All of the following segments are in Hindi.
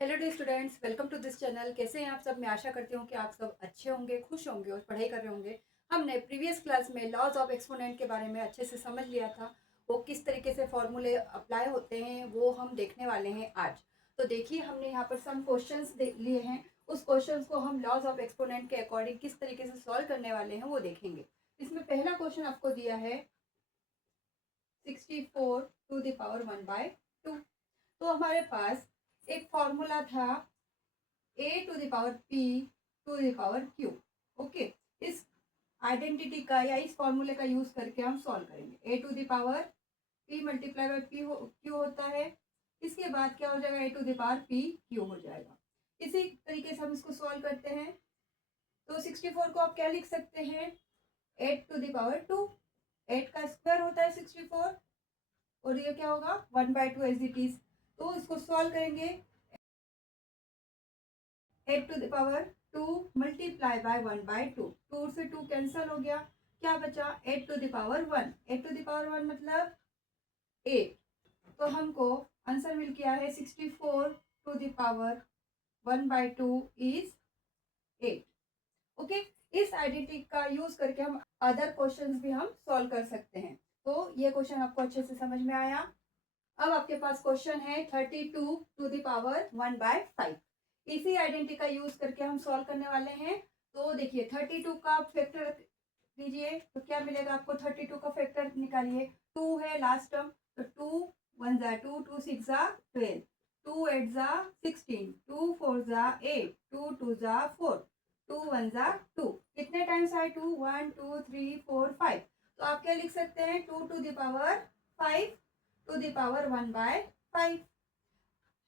Hello dear students, welcome to this channel. कैसे हैं आप सब? मैं आशा करती हूँ कि आप सब अच्छे होंगे, खुश होंगे और पढ़ाई कर रहे होंगे। हमने प्रीवियस क्लास में लॉज ऑफ एक्सपोनेंट के बारे में अच्छे से समझ लिया था। वो किस तरीके से फॉर्मूले अप्लाई होते हैं वो हम देखने वाले हैं आज। तो देखिए, हमने यहाँ पर सम क्वेश्चंस लिए हैं। उस क्वेश्चंस को हम लॉज ऑफ एक्सपोनेंट के अकॉर्डिंग किस तरीके से सॉल्व करने वाले हैं वो देखेंगे। इसमें पहला क्वेश्चन आपको दिया है 64 टू द पावर 1/2। तो हमारे पास एक फॉर्मूला था a to the power p to the power q। Okay, इस आइडेंटिटी का या इस फॉर्मूले का यूज करके हम सॉल्व करेंगे। a to the power p multiply by q होता है। इसके बाद क्या हो जाएगा? a to the power p q हो जाएगा। इसी तरीके से हम इसको सॉल्व करते हैं। तो 64 को आप क्या लिख सकते हैं? 8 टू द पावर 2। 8 का स्क्वायर होता है 64 और ये क्या होगा? 1/2 एज इट इज। तो इसको सॉल्व करेंगे। 8 to the power 2 multiply by 1/2। 2 से 2 कैंसिल हो गया। क्या बचा? 8 to the power 1। 8 to the power 1 मतलब 8। तो हमको आंसर मिल गया है 64 to the power 1/2 is 8। Okay, इस आइडेंटिटी का यूज करके हम अदर क्वेश्चंस भी हम सॉल्व कर सकते हैं। तो ये क्वेश्चन आपको अच्छे से समझ में आया। अब आपके पास क्वेश्चन है 32 टू द पावर 1/5। इसी आइडेंटिटी का यूज करके हम सॉल्व करने वाले हैं। तो देखिए, 32 का फैक्टर लीजिए तो क्या मिलेगा आपको? 32 का फैक्टर निकालिए। 2 है लास्ट टर्म, तो 2 1 जा 2, 2 6 जा 12, 2 8 जा 16, 2 4 जा 8, 2 2 जा 4, 2 1 जा 2। कितने टाइम्स आए? 2 1 2 3 4 5। तो आप क्या लिख सकते हैं? 2 to the power 5 to the power 1/5,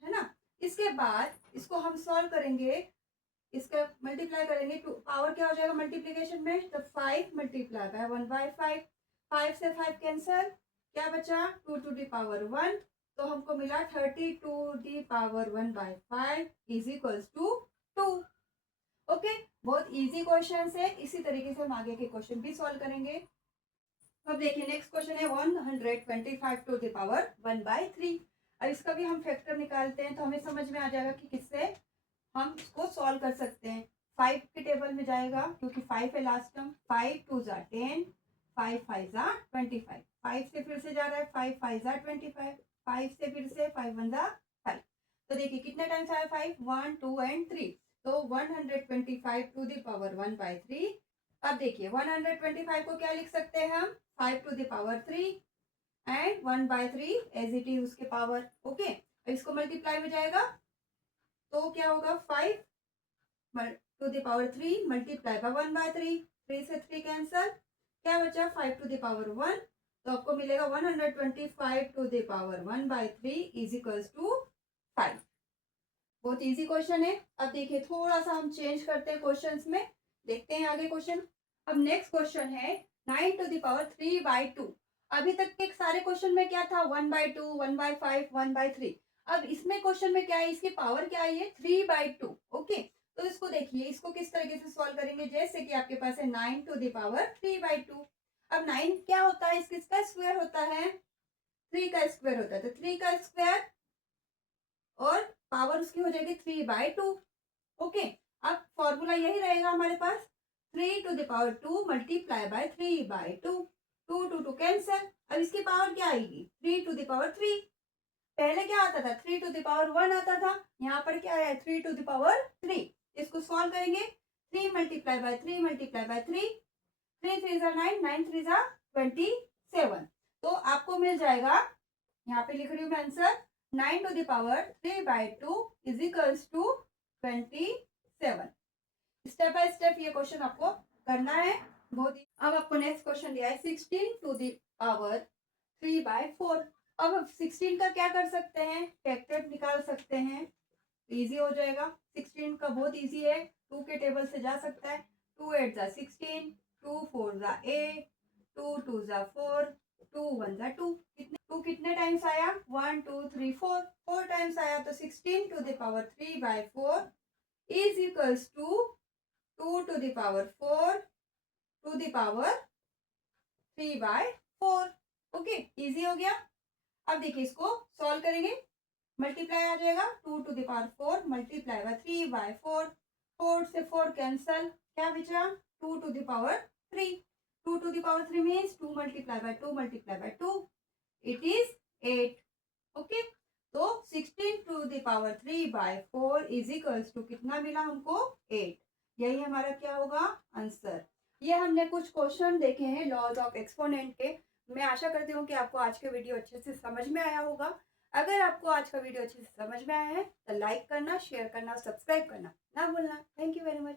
है ना। इसके बाद इसको हम सॉल्व करेंगे, इसका मल्टीप्लाई करेंगे। टू पावर क्या हो जाएगा मल्टीप्लीकेशन में? तो 5 मल्टीप्लाई बाय 1/5। 5 से 5 कैंसल। क्या बचा? 2 टू द पावर 1। तो हमको मिला 30 to the power 1/5 is equals to 2। Okay, बहुत इजी क्वेश्चन है। इसी तरीके से हम आगे के क्वेश्चन भी सॉल्व करेंगे। अब देखिए, नेक्स्ट क्वेश्चन है 125 टू द पावर 1/3। अब इसका भी हम फैक्टर निकालते हैं तो हमें समझ में आ जाएगा कि किससे हम इसको सॉल्व कर सकते हैं। 5 के टेबल में जाएगा क्योंकि 5 है लास्ट टर्म। 5 2 जा 10, 5 5 जा 25। 5 से फिर से जा रहा है 5 5 जा 25, 5 से फिर से 5 1 जा 5। तो देखिए कितने टाइम्स आया? 5 1 2 एंड 3। तो 125 टू द पावर 1/3। अब देखिए 125 को क्या लिख सकते हैं हम? 5 to the power 3 and 1/3 as it is उसके पावर। ओके, इसको मल्टीप्लाई में जाएगा तो क्या होगा? 5 to the power 3 multiply by 1/3। 3 से 3 कैंसल। क्या बचा? 5 टू द पावर 1। तो आपको मिलेगा 125 to the power 1/3 is equals to 5। बहुत इजी क्वेश्चन है। अब देखिए, थोड़ा सा हम चेंज करते हैं क्वेश्चंस में। देखते हैं आगे क्वेश्चन। अब नेक्स्ट क्वेश्चन है 9 टू द पावर 3/2। अभी तक के सारे क्वेश्चन में क्या था? 1/2 1/5 1/3। अब इसमें क्वेश्चन में क्या है? इसकी पावर क्या आई है? 3/2। ओके, तो इसको देखिए, इसको किस तरीके से सॉल्व करेंगे? जैसे कि आपके पास है 9 टू द पावर 3/2। अब 9 क्या होता है? किसका स्क्वायर होता है? 3 का स्क्वायर होता है। तो 3 का स्क्वायर और पावर उसकी हो जाएगी 3/2। ओके, अब फॉर्मूला यही रहेगा हमारे पास। 3 to the power 2 multiply by 3/2। 2 to 2 cancel. अब इसकी पावर क्या आएगी? 3 टू द पावर 3। पहले क्या आता था? 3 टू द पावर 1 आता था। यहाँ पर क्या है? 3 टू द पावर 3। इसको सॉल्व करेंगे। 3 मल्टीप्लाई बाय 3 मल्टीप्लाई बाय 3। 3 3 जा 9, 9 3 जा 27। तो आपको मिल जाएगा, यहाँ पे लिख रही हूँ मैं answer, 9 to the power 3/2 is equals to 27। Step by step ये क्वेश्चन आपको करना है। बहुत अब आपको नेक्स्ट क्वेश्चन दिया है 16 टू द पावर 3/4। अब 16 का क्या कर सकते हैं? फैक्टर निकाल सकते हैं। इजी हो जाएगा। 16 का बहुत इजी है। 2 के टेबल से जा सकता है। 2 8 जा 16, 2 4 जा 8, 2 2 जा 4, 2 1 जा 2। कितने 2 कितने टाइम्स आया? 1 2 3 4, 4 टाइम्स आया। तो 16 to the power 3/4 is equals to 2 to the power 4 to the power 3/4। Okay, easy हो गया। अब देखिए, इसको सॉल्व करेंगे। मल्टीप्लाई आ जाएगा 2⁴ मल्टीप्लाई बाय 3/4, 4 से 4 कैंसल, क्या बचा 2⁻3, 2⁻3 means 2 multiply bye 2 multiply bye 2, it is 8। Okay, तो 16⁻3/4 इज इक्वल्स टू कितना मिला हमको 8। यही हमारा क्या होगा आंसर। ये हमने कुछ क्वेश्चन देखे हैं लॉज ऑफ एक्सपोनेंट के। मैं आशा करती हूँ कि आपको आज का वीडियो अच्छे से समझ में आया होगा। अगर आपको आज का वीडियो अच्छे से समझ में आया है तो लाइक करना, शेयर करना, सब्सक्राइब करना ना भूलना। Thank you very much.